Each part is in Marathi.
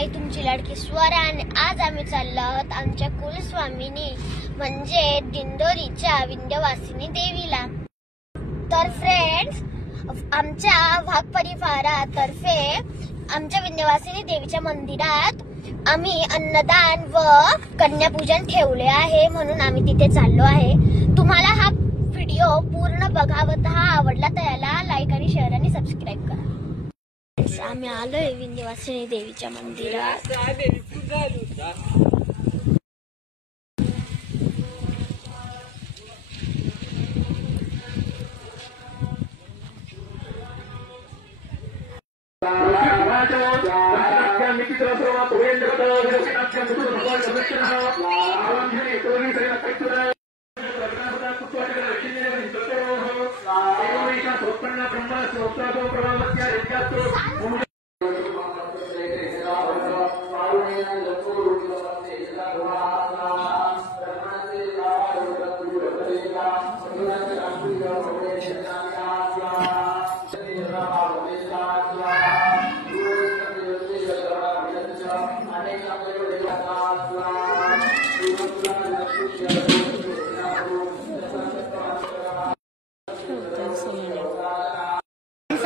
आई तुमची लाडकी स्वरा आणि आज आम्ही चाललो आहोत आमच्या कुलस्वामिनी म्हणजे दिंडोरीच्या विंध्यवासिनी देवीला। तर फ्रेंड्स, आमच्या वाघ परिवारातर्फे आमच्या विंध्यवासिनी देवीच्या मंदिरात आम्ही अन्नदान व कन्यापूजन ठेवले आहे, म्हणून आम्ही तिथे चाललो आहे। तुम्हाला हा व्हिडिओ पूर्ण बघावं, हा आवडला तर याला लाईक आणि शेअर आणि सबस्क्राईब करा। आम्ही आलोय विंध्यवासिनी देवीच्या मंदिरात।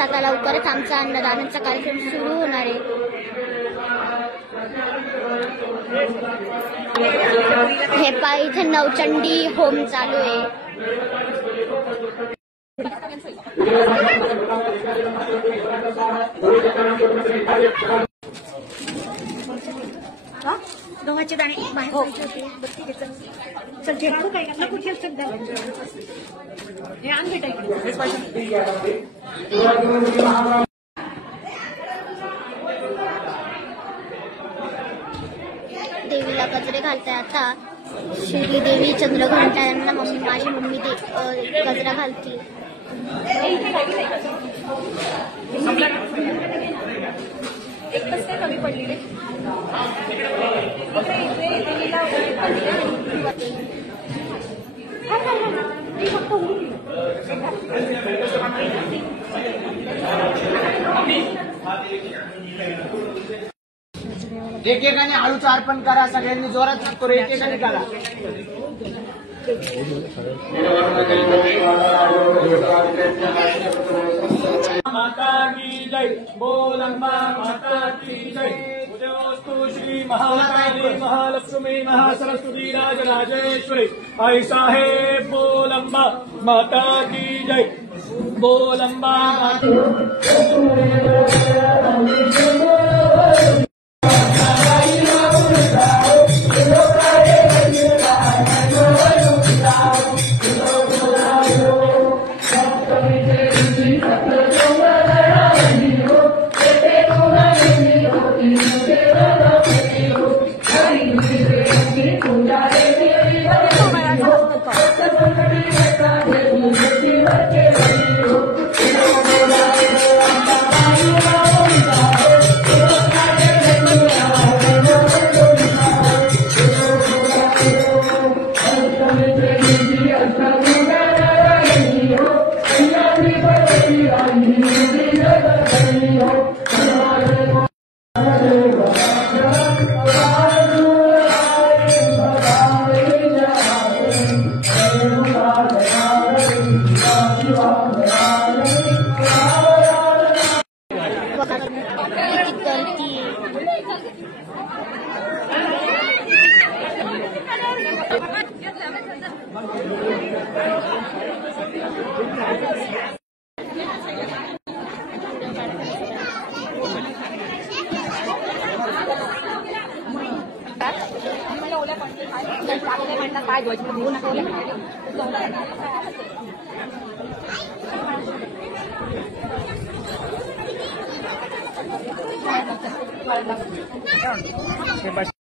आता लवकरच आमचा अन्नदानाचा कार्यक्रम सुरू होणार आहे। हे पहा, इथे नवचंडी होम चालू आहे। गव्हाचे दाणे बाहेर चल ठेवू काय नको ठेव चल हे आण देवीला गजरे घालताय आता श्रीदेवी चंद्रघंटा यांना माझी मम्मी गजरा घालती। कमी पडलेले एकेकाने आळूचं अर्पण करा, सगळ्यांनी जोरात करू, एकेकाने करा। माता की जय, बोल अम्बा माता की जय। उदयोस्तु श्री महाकाली महालक्ष्मी महासरस्वती राजराजेश्वरी आई साहेब बोल अम्बा माता की जय, बोल अम्बा